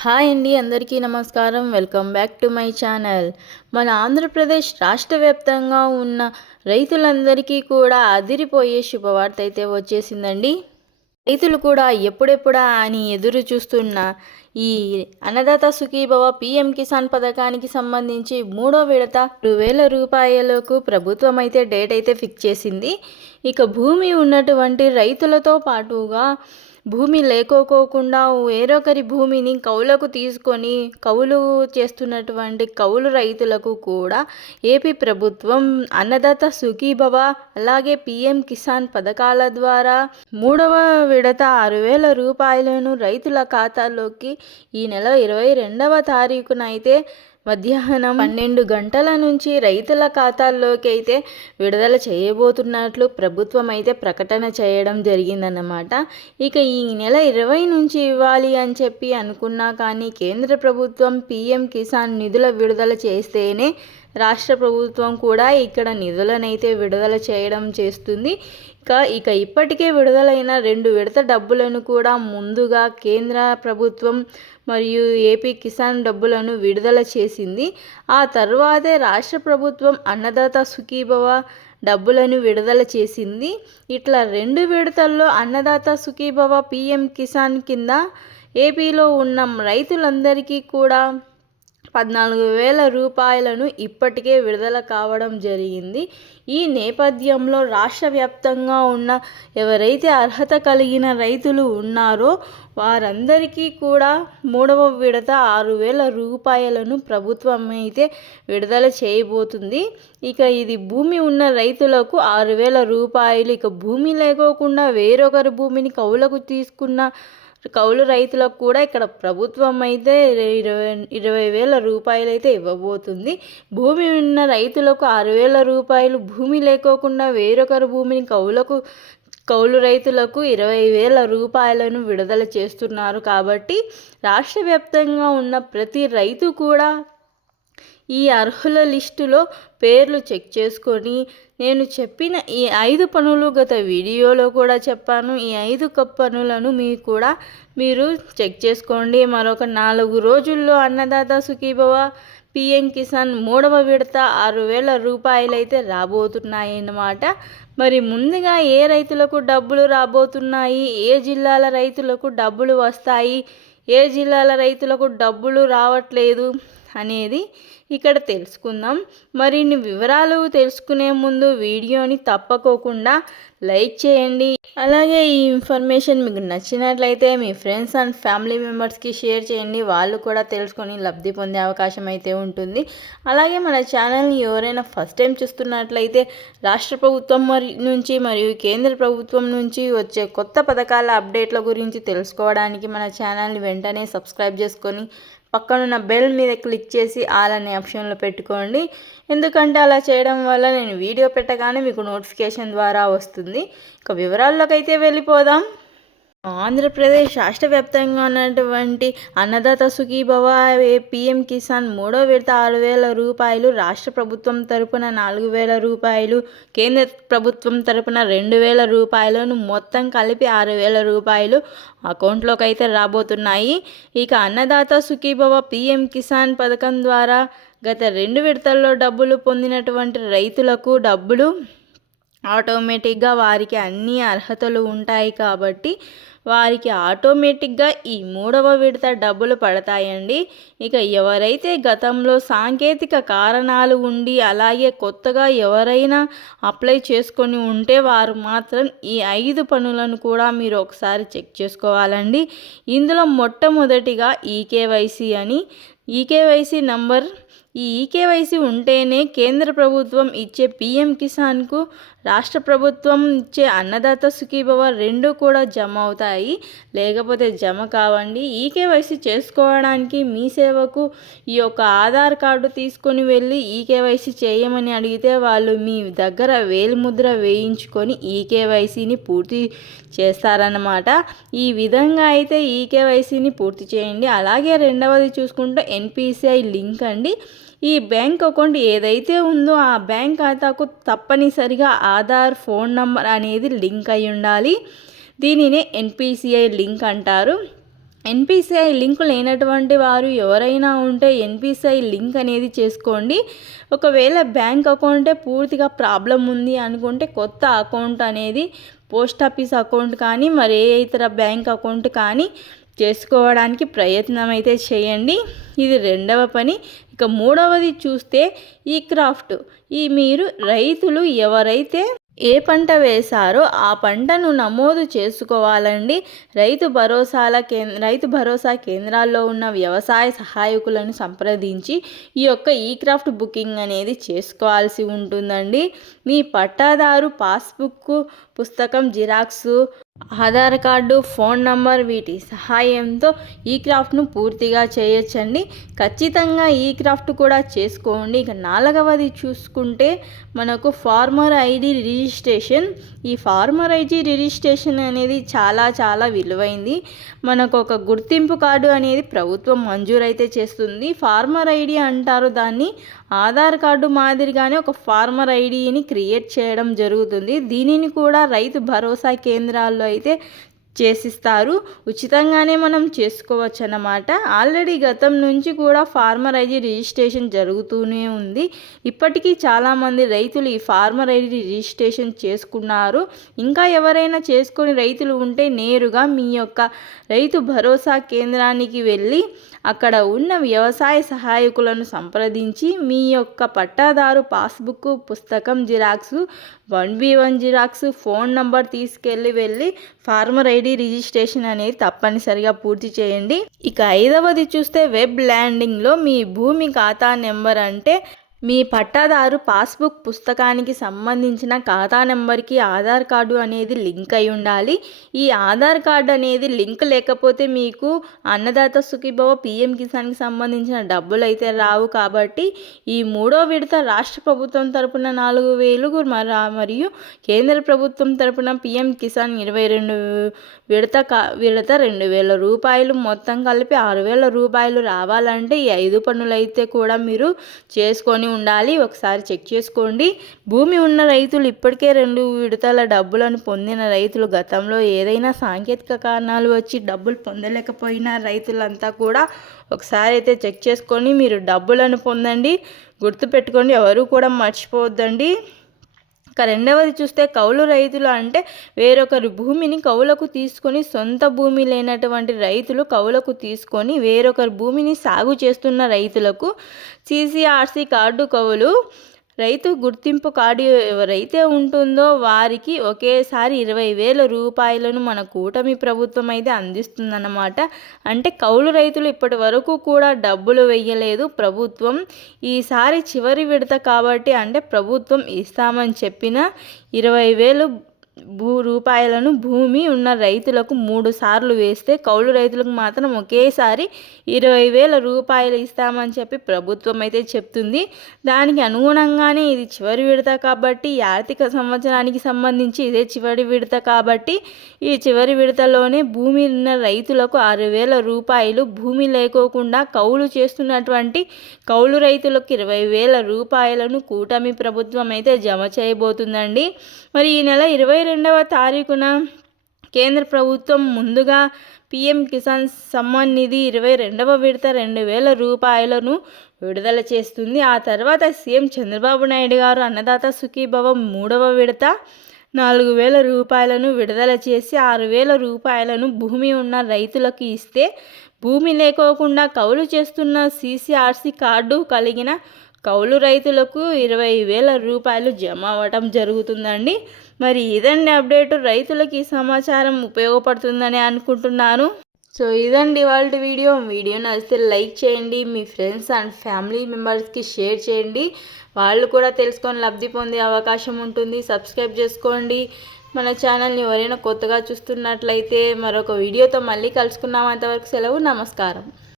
Hi అండి, అందరికీ నమస్కారం. Welcome back to my channel. మన ఆంధ్రప్రదేశ్ రాష్ట్ర వ్యాప్తంగా ఉన్న రైతులందరికీ కూడా అదిరిపోయే శుభవార్త అయితే వచ్చేసిందండి. రైతులు కూడా ఎప్పుడెప్పుడా అని ఎదురు చూస్తున్న ఈ అన్నదాత సుఖీభవ పిఎం కిసాన్ పథకానికి సంబంధించి మూడో విడత 2,000 రూపాయలకు ప్రభుత్వం అయితే డేట్ అయితే ఫిక్స్ చేసింది. ఇక భూమి ఉన్నటువంటి రైతులతో పాటుగా భూమి లేకోకుండా వేరొకరి భూమిని కౌలుకు తీసుకొని కౌలు చేస్తున్నటువంటి కౌలు రైతులకు కూడా ఏపీ ప్రభుత్వం అన్నదాత సుఖీభవ అలాగే పిఎం కిసాన్ పథకాల ద్వారా మూడవ విడత 6,000 రూపాయలను రైతుల ఖాతాల్లోకి ఈ నెల 22వ తారీఖున అయితే మధ్యాహ్నం 12 గంటల నుంచి రైతుల ఖాతాల్లోకి అయితే విడుదల చేయబోతున్నట్లు ప్రభుత్వం అయితే ప్రకటన చేయడం జరిగిందన్నమాట. ఇక ఈ నెల 20 నుంచి ఇవ్వాలి అని చెప్పి అనుకున్నా కానీ కేంద్ర ప్రభుత్వం పిఎం కిసాన్ నిధుల విడుదల చేస్తేనే రాష్ట్ర ప్రభుత్వం కూడా ఇక్కడ నిధులనైతే విడుదల చేయడం చేస్తుంది. ఇక ఇప్పటికే విడుదలైన 2 విడత డబ్బులను కూడా ముందుగా కేంద్ర ప్రభుత్వం మరియు ఏపీ కిసాన్ డబ్బులను విడుదల చేసింది. ఆ తర్వాతే రాష్ట్ర ప్రభుత్వం అన్నదాత సుఖీభవ డబ్బులను విడుదల చేసింది. ఇట్లా 2 విడతల్లో అన్నదాత సుఖీభవ పిఎం కిసాన్ కింద ఏపీలో ఉన్న రైతులందరికీ కూడా 14,000 రూపాయలను ఇప్పటికే విడుదల కావడం జరిగింది. ఈ నేపథ్యంలో రాష్ట్ర వ్యాప్తంగా ఉన్న ఎవరైతే అర్హత కలిగిన రైతులు ఉన్నారో వారందరికీ కూడా మూడవ విడత 6,000 రూపాయలను ప్రభుత్వం అయితే విడుదల చేయబోతుంది. ఇక ఇది భూమి ఉన్న రైతులకు 6,000 రూపాయలు, ఇక భూమి లేకోకుండా వేరొకరి భూమిని కౌలుకు తీసుకున్న కౌలు రైతులకు కూడా ఇక్కడ ప్రభుత్వం అయితే 20,000 రూపాయలు అయితే ఇవ్వబోతుంది. భూమి ఉన్న రైతులకు 6,000 రూపాయలు, భూమి లేకోకుండా వేరొకరి భూమిని కౌలు రైతులకు 20,000 రూపాయలను విడుదల చేస్తున్నారు. కాబట్టి రాష్ట్ర వ్యాప్తంగా ఉన్న ప్రతి రైతు కూడా ఈ అర్హుల లిస్టులో పేర్లు చెక్ చేసుకొని, నేను చెప్పిన ఈ 5 పనులు గత వీడియోలో కూడా చెప్పాను. ఈ 5 పనులను మీరు చెక్ చేసుకోండి. మరొక 4 రోజుల్లో అన్నదాత సుఖీభవ పిఎం కిసాన్ మూడవ విడత 6,000 రూపాయలైతే రాబోతున్నాయన్నమాట. మరి ముందుగా ఏ రైతులకు డబ్బులు రాబోతున్నాయి, ఏ జిల్లాల రైతులకు డబ్బులు వస్తాయి, ఏ జిల్లాల రైతులకు డబ్బులు రావట్లేదు అనేది ఇక్కడ తెలుసుకుందాం. మరిన్ని వివరాలు తెలుసుకునే ముందు వీడియోని తప్పకోకుండా లైక్ చేయండి. అలాగే ఈ ఇన్ఫర్మేషన్ మీకు నచ్చినట్లయితే మీ ఫ్రెండ్స్ అండ్ ఫ్యామిలీ మెంబర్స్కి షేర్ చేయండి. వాళ్ళు కూడా తెలుసుకొని లబ్ధి పొందే అవకాశం అయితే ఉంటుంది. అలాగే మన ఛానల్ని ఎవరైనా ఫస్ట్ టైం చూస్తున్నట్లయితే రాష్ట్ర ప్రభుత్వం నుంచి మరియు కేంద్ర ప్రభుత్వం నుంచి వచ్చే కొత్త పథకాల అప్డేట్ల గురించి తెలుసుకోవడానికి మన ఛానల్ని వెంటనే సబ్స్క్రైబ్ చేసుకొని పక్కనున్న బెల్ మీద క్లిక్ చేసి ఆల్ అనే ఆప్షన్లో పెట్టుకోండి. ఎందుకంటే అలా చేయడం వల్ల నేను వీడియో పెట్టగానే మీకు నోటిఫికేషన్ ద్వారా వస్తుంది. ఇక వివరాల్లోకి అయితే వెళ్ళిపోదాం. ఆంధ్రప్రదేశ్ రాష్ట్ర వ్యాప్తంగా ఉన్నటువంటి అన్నదాత సుఖీభవ పిఎం కిసాన్ మూడో విడత 6,000 రూపాయలు, రాష్ట్ర ప్రభుత్వం తరపున 4,000 రూపాయలు, కేంద్ర ప్రభుత్వం తరపున 2,000 రూపాయలను మొత్తం కలిపి 6,000 రూపాయలు అకౌంట్లోకి అయితే రాబోతున్నాయి. ఇక అన్నదాత సుఖీభవ పిఎం కిసాన్ పథకం ద్వారా గత 2 విడతల్లో డబ్బులు పొందినటువంటి రైతులకు డబ్బులు ఆటోమేటిక్గా వారికి అన్ని అర్హతలు ఉంటాయి కాబట్టి వారికి ఆటోమేటిక్గా ఈ మూడవ విడత డబ్బులు పడతాయండి. ఇక ఎవరైతే గతంలో సాంకేతిక కారణాలు ఉండి అలాగే కొత్తగా ఎవరైనా అప్లై చేసుకొని ఉంటే వారు మాత్రం ఈ 5 పనులను కూడా మీరు ఒకసారి చెక్ చేసుకోవాలండి. ఇందులో మొట్టమొదటిగా ఈకేవైసీ అని, ఈకేవైసీ నంబర్. ఈ ఈకేవైసీ ఉంటేనే కేంద్ర ప్రభుత్వం ఇచ్చే పిఎం కిసాన్కు రాష్ట్ర ప్రభుత్వం ఇచ్చే అన్నదాత సుఖీభవ 2 కూడా జమ అవుతాయి, లేకపోతే జమ కావండి. ఈకేవైసీ చేసుకోవడానికి మీ సేవకు ఈ యొక్క ఆధార్ కార్డు తీసుకొని వెళ్ళి ఈకేవైసీ చేయమని అడిగితే వాళ్ళు మీ దగ్గర వేలిముద్ర వేయించుకొని ఈకేవైసీని పూర్తి చేస్తారన్నమాట. ఈ విధంగా అయితే ఈకేవైసీని పూర్తి చేయండి. అలాగే రెండవది చూసుకుంటే ఎన్పిసిఐ లింక్ అండి. ఈ బ్యాంక్ అకౌంట్ ఏదైతే ఉందో ఆ బ్యాంక్ ఖాతాకు తప్పనిసరిగా ఆధార్ ఫోన్ నంబర్ అనేది లింక్ అయి ఉండాలి. దీనినే ఎన్పిసిఐ లింక్ అంటారు. ఎన్పిసిఐ లింక్ లేనటువంటి వారు ఎవరైనా ఉంటే ఎన్పిసిఐ లింక్ అనేది చేసుకోండి. ఒకవేళ బ్యాంక్ అకౌంటే పూర్తిగా ప్రాబ్లం ఉంది అనుకుంటే కొత్త అకౌంట్ అనేది పోస్ట్ ఆఫీస్ అకౌంట్ కానీ మరి ఏ ఇతర బ్యాంక్ అకౌంట్ కానీ చేసుకోవడానికి ప్రయత్నం అయితే చేయండి. ఇది రెండవ పని. ఇక మూడవది చూస్తే ఈ క్రాఫ్ట్. మీరు రైతులు ఎవరైతే ఏ పంట వేశారో ఆ పంటను నమోదు చేసుకోవాలండి. రైతు భరోసా కేంద్రాల్లో ఉన్న వ్యవసాయ సహాయకులను సంప్రదించి ఈ యొక్క ఈ క్రాఫ్ట్ బుకింగ్ అనేది చేసుకోవాల్సి ఉంటుందండి. మీ పట్టాదారు పాస్బుక్ పుస్తకం xerox, Aadhaar card, phone number వీటి సహాయంతో ఈ క్రాఫ్ట్ను పూర్తిగా చేయొచ్చండి. ఖచ్చితంగా ఈ క్రాఫ్ట్ కూడా చేసుకోండి. ఇక నాలుగవది చూసుకుంటే మనకు ఫార్మర్ ఐడి రిజిస్ట్రేషన్. ఈ ఫార్మర్ ఐడి రిజిస్ట్రేషన్ అనేది చాలా విలువైంది. మనకు ఒక గుర్తింపు కార్డు అనేది ప్రభుత్వం మంజూరైతే చేస్తుంది. ఫార్మర్ ఐడి అంటారు దాన్ని. ఆధార్ కార్డు మాదిరిగానే ఒక ఫార్మర్ ఐడిని క్రియేట్ చేయడం జరుగుతుంది. దీనిని కూడా రైతు భరోసా కేంద్రాల్లో అయితే చేసిస్తారు. ఉచితంగానే మనం చేసుకోవచ్చు అన్నమాట. ఆల్రెడీ గతం నుంచి కూడా ఫార్మర్ ఐడి రిజిస్ట్రేషన్ జరుగుతూనే ఉంది. ఇప్పటికీ చాలామంది రైతులు ఈ ఫార్మర్ ఐడి రిజిస్ట్రేషన్ చేసుకున్నారు. ఇంకా ఎవరైనా చేసుకొని రైతులు ఉంటే నేరుగా మీ యొక్క రైతు భరోసా కేంద్రానికి వెళ్ళి అక్కడ ఉన్న వ్యవసాయ సహాయకులను సంప్రదించి మీ యొక్క పట్టాదారు పాస్బుక్ పుస్తకం xerox, 1B1 xerox, phone number వెళ్ళి ఫార్మర్ ఐడి రిజిస్ట్రేషన్ అనేది తప్పనిసరిగా పూర్తి చేయండి. ఇక ఐదవది చూస్తే వెబ్ ల్యాండింగ్లో మీ భూమి ఖాతా నెంబర్ అంటే మీ పట్టాదారు పాస్బుక్ పుస్తకానికి సంబంధించిన ఖాతా నెంబర్కి ఆధార్ కార్డు అనేది లింక్ అయి ఉండాలి. ఈ ఆధార్ కార్డు అనేది లింక్ లేకపోతే మీకు అన్నదాత సుఖీభవ పిఎం కిసాన్కి సంబంధించిన డబ్బులు అయితే రావు. కాబట్టి ఈ మూడో విడత రాష్ట్ర ప్రభుత్వం తరపున 4,000 మరియు కేంద్ర ప్రభుత్వం తరపున పిఎం కిసాన్ 22 విడత 2,000 రూపాయలు మొత్తం కలిపి 6,000 రూపాయలు రావాలంటే ఈ 5 పనులు అయితే కూడా మీరు చేసుకొని ఉండాలి. ఒకసారి చెక్ చేసుకోండి. భూమి ఉన్న రైతులు ఇప్పటికే 2 విడతల డబ్బులను పొందిన రైతులు, గతంలో ఏదైనా సాంకేతిక కారణాలు వచ్చి డబ్బులు పొందలేకపోయిన రైతులంతా కూడా ఒకసారి అయితే చెక్ చేసుకొని మీరు డబ్బులను పొందండి. గుర్తుపెట్టుకోండి, ఎవరు కూడా మర్చిపోవద్దండి. ఇక రెండవది చూస్తే కౌలు రైతులు అంటే వేరొకరి భూమిని కౌలకు తీసుకొని, సొంత భూమి లేనటువంటి రైతులు కౌలకు తీసుకొని వేరొకరి భూమిని సాగు చేస్తున్న రైతులకు CCRC కార్డు కౌలు రైతు గుర్తింపు కార్డు ఎవరైతే ఉంటుందో వారికి ఒకేసారి 20,000 రూపాయలను మన కూటమి ప్రభుత్వం అయితే అందిస్తుందన్నమాట. అంటే కౌలు రైతులు ఇప్పటి వరకు కూడా డబ్బులు వేయలేదు ప్రభుత్వం. ఈసారి చివరి విడత కాబట్టి అంటే ప్రభుత్వం ఇస్తామని చెప్పిన 20,000 రూపాయలను భూమి ఉన్న రైతులకు 3 సార్లు వేస్తే కౌలు రైతులకు మాత్రం ఒకేసారి 20,000 రూపాయలు ఇస్తామని చెప్పి ప్రభుత్వం అయితే చెప్తుంది. దానికి అనుగుణంగానే ఇది చివరి విడత కాబట్టి ఈ ఆర్థిక సంవత్సరానికి సంబంధించి ఇదే చివరి విడత కాబట్టి ఈ చివరి విడతలోనే భూమి ఉన్న రైతులకు 6,000 రూపాయలు, భూమి లేకోకుండా కౌలు చేస్తున్నటువంటి కౌలు రైతులకు 20,000 రూపాయలను కూటమి ప్రభుత్వం అయితే జమ చేయబోతుందండి. మరి ఈ నెల 22వ తారీఖున కేంద్ర ప్రభుత్వం ముందుగా పిఎం కిసాన్ సమ్మాన్ నిధి 22వ విడత 2,000 రూపాయలను విడుదల చేస్తుంది. ఆ తర్వాత సీఎం చంద్రబాబు నాయుడు గారు అన్నదాత సుఖీభవ 3వ విడత 4,000 రూపాయలను విడుదల చేసి 6,000 రూపాయలను భూమి ఉన్న రైతులకు ఇస్తే, భూమి లేకోకుండా కౌలు చేస్తున్న CCRC కార్డు కలిగిన కౌలు రైతులకు 20,000 రూపాయలు జమ అవ్వటం జరుగుతుందండి. మరి ఇదండి అప్డేట్. రైతులకు ఈ సమాచారం ఉపయోగపడుతుందని అనుకుంటున్నాను. సో ఇదండి ఇవాళ వీడియో నచ్చితే లైక్ చేయండి, మీ ఫ్రెండ్స్ అండ్ ఫ్యామిలీ మెంబర్స్కి షేర్ చేయండి. వాళ్ళు కూడా తెలుసుకొని లబ్ధి పొందే అవకాశం ఉంటుంది. సబ్స్క్రైబ్ చేసుకోండి మన ఛానల్ని. ఎవరైనా కొత్తగా చూస్తున్నట్లయితే మరొక వీడియోతో మళ్ళీ కలుసుకున్నాం. అంతవరకు సెలవు, నమస్కారం.